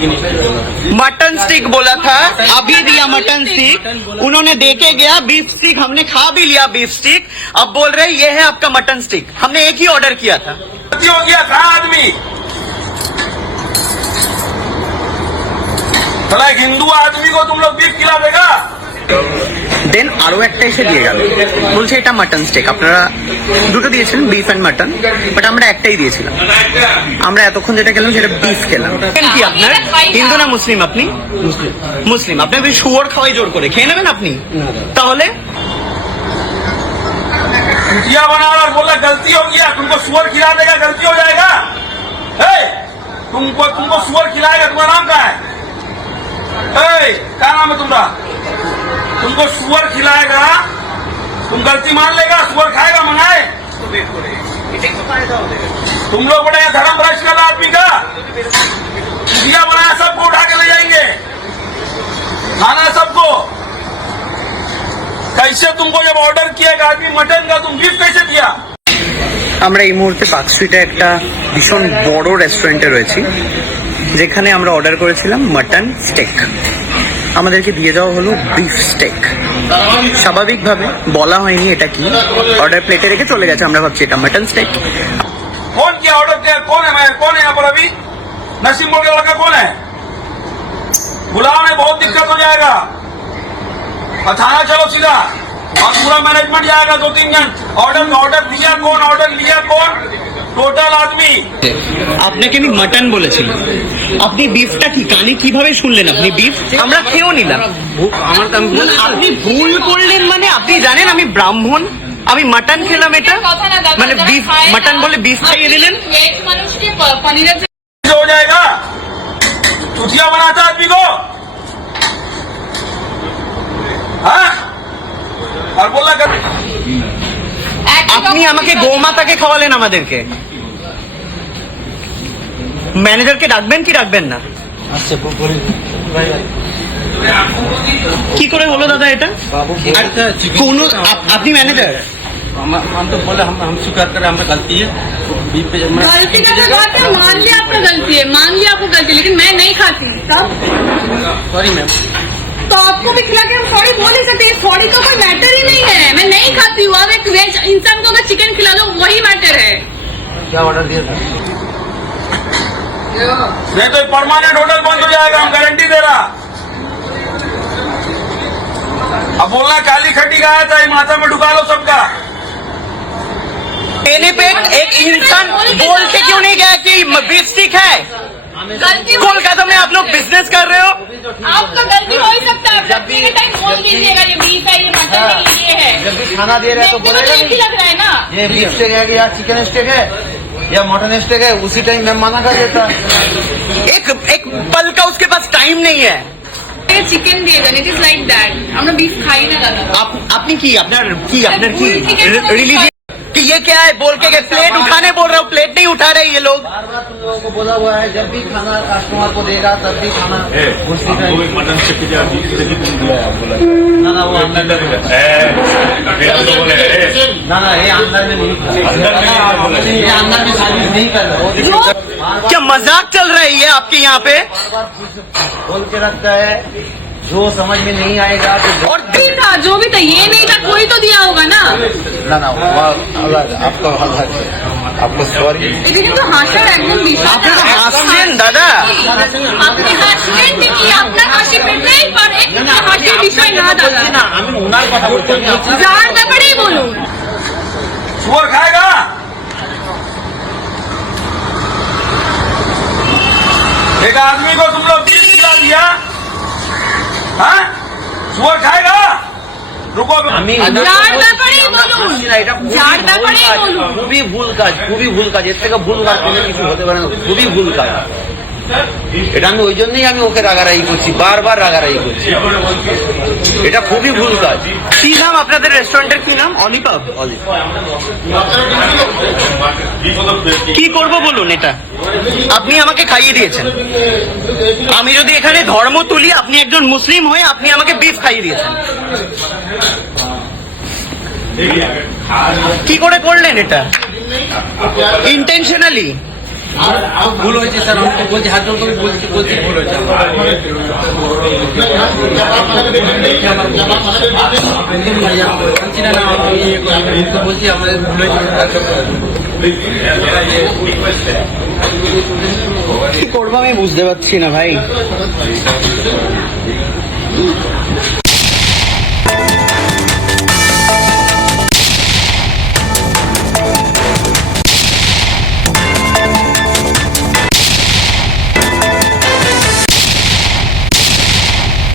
Mutton stick बोला था, अभी दिया मटन स्टिक, उन्होंने देके गया बीफ स्टिक, हमने खा भी लिया बीफ स्टिक, अब बोल रहे ये है आपका मटन स्टिक। हमने एक ही ऑर्डर किया था। हो गया था आदमी, थोड़ा एक हिंदू आदमी को तुम लोग बीफ खिला देगा। দেন আরো একটা এসে দিয়ে গেল, বলছে এটা মাটন স্টেক। আপনারা দুটো দিয়েছিলেন, বিফ এন্ড মাটন, বাট আমরা একটাই দিয়েছিলাম। আমরা এতক্ষণ যেটা খেলাম সেটা বিফ খেলাম। কি আপনার হিন্দু না মুসলিম? আপনি মুসলিম। আপনাকে শুয়োর খাওয়াই জোর করে, খেয়ে নেবেন আপনি? তাহলে भुजिया बना और बोला गलती हो गया, तुमको सुअर खिला देगा, गलती हो जाएगा। तुमको सुअर खिलाएगा, तुम्हारा नाम क्या है? क्या नाम है तुम्हारा? तुमको सुअर खिलाएगा, तुम गलती मान लेगा, सुअर खाएगा, मनाए? तुम लोग बड़े धर्म भ्रष्ट कर आदमी का भुजिया बनाया, सबको उठा के ले जाएंगे, खाना है सबको। कैसे तुमको जब ऑर्डर किया आदमी मटन का, तुम बीफ कैसे दिया? আমরা এই মুহূর্তে পার্ক স্ট্রিটে একটা ভীষণ বড় রেস্টুরেন্টে রয়েছি, যেখানে আমরা অর্ডার করেছিলাম মাটন স্টেক। আমাদেরকে দিয়ে যাওয়া হলো বিফ স্টেক। স্বাভাবিকভাবে বলা হয়নি এটা কি, অর্ডার প্লেটে রেখে চলে গেছে। আমরা ভাবছি এটা মাটন স্টেক। कौन किया ऑर्डर किया? कौन है? मैं कौन है यहाँ पर अभी? नसीम बोल के लड़का कौन है? बुलाओ, नहीं बहुत दिक्कत हो जाएगा। और थाना चलो सीधा, और पूरा मैनेजमेंट जाएगा 2-3 जन। ऑर्डर दिया कौन, ऑर्डर लिया कौन, টোটাল আদমি। আপনাকে আমি মাটন বলেছিলাম, আপনি বিফটা কি কানে কিভাবে শুনলেন? আপনি বিফ, আমরা খেয়েও নিলাম। আপনি ভুল করলেন মানে? আপনি জানেন আমি ব্রাহ্মণ, আমি মাটন খেলাম, এটা মানে বিফ মাটন বলে বিফ খাইয়ে দিলেন। हो जाएगा, चुतिया बनाता आदमी को, हाँ? और बोला कर আপনি আমাকে গোমাতাকে খাওয়ালেন, আমাদেরকে। ম্যানেজারকে ডাকবেন কি ডাকবেন না? কি করে হলো দাদা এটা? কোন আপনি ম্যানেজার? हम तो बोले हम स्वीकार करें, हमें गलती है। गलती का तो बात है, मान लिया आपका गलती है, मान लिया आपको गलती, लेकिन मैं नहीं खाती। Sorry ma'am. तो आपको भी खिला के हम सॉरी बोल नहीं सकते, सॉरी का कोई मैटर ही नहीं है। मैं नहीं खाती हूँ, अब एक वेज इंसान को अगर चिकन खिला दो वही मैटर है। क्या ऑर्डर दिया था? नहीं तो परमानेंट होटल बंद हो जाएगा, हम गारंटी दे रहा। अब बोलना काली खट्टी गाया था, माथा में ढुका लो सबका। देने पे एक इंसान बोल के क्यों नहीं गया कि बीफ स्टिक है? गलती कोलकाता में आप लोग बिजनेस कर रहे हो, आपका गलती हो ही सकता है। जब भी टाइम बोल दीजिएगा ये बीफ है, ये मटन है, ये है। जब भी खाना दे रहे हैं तो बोलेगा एक ही लग रहा है ना, ये बीफ स्टेक है या चिकन स्टेक है या मटन स्टेक है, उसी टाइम मैं मना कर देता। एक पल का उसके पास टाइम नहीं है। চিকেন দিয়ে দেন, ইট ইজ লাইক দ্যাট। আমরা বিফ খাই না দাদা। আপনি কি আপনার কি রিলিজিয়ন कि ये क्या है बोल के गए? प्लेट उठाने बोल रहा हूँ, प्लेट नहीं उठा रहे ये लोग। बार बार तुम लोगों को बोला हुआ है, जब भी खाना कस्टमर को देगा तब भी खाना उसी का मटन स्टिक ना वो अंदर ना ये अंदर में नहीं, ये अंदर में सर्विस नहीं कर रहा। क्या मजाक चल रहा है ये आपके यहाँ पे? बार बोल के रखता है, जो समझ में नहीं आएगा तो और था, जो भी था ये नहीं था, कोई तो दिया होगा ना। ना अलग आपका अलग है, आपको सॉरी। लेकिन तो हास्या একদম বিষয় আপনি তো হাসছেন দাদা। আপনি হাসছেন ঠিকই, আপনার হাসি পেতেই পারে, কিন্তু হাসির বিষয় না দাদা। না আমি ওনার কথা বলছি, যার ব্যাপারেই বলুন। सुअर खाएगा? एक आदमी को तुम लोग बीफ खिला दिया, हाँ? सुअर खाएगा? रुको আমি যার ব্যাপারেই বলুন, এটা যার ব্যাপারেই বলুন। খুবই ভুল কাজ, এর থেকে ভুল কাজ কোনো কিছু হতে পারে না, খুবই ভুল কাজ এটা। আমি ওই জন্যই আমি ওকে রাগারাগি করছি, বারবার রাগারাগি করছি, এটা খুবই ভুল কাজ। কি নাম আপনাদের রেস্টুরেন্টের? কি নাম? অলিভ। কি করব বলুন? এটা আপনি আমাকে খাইয়ে দিয়েছেন। আমি যদি এখানে ধর্ম তুলি, আপনি একজন মুসলিম হয়ে আপনি আমাকে বিফ খাইয়ে দিয়েছেন। কি করে করলেন এটা? ইন্টেনশনালি? ভুল হয়েছে স্যার, আমি তো বলছি, হাত জোর করে বলছি ভুল হয়েছে। কি করবো আমি বুঝতে পারছি না ভাই।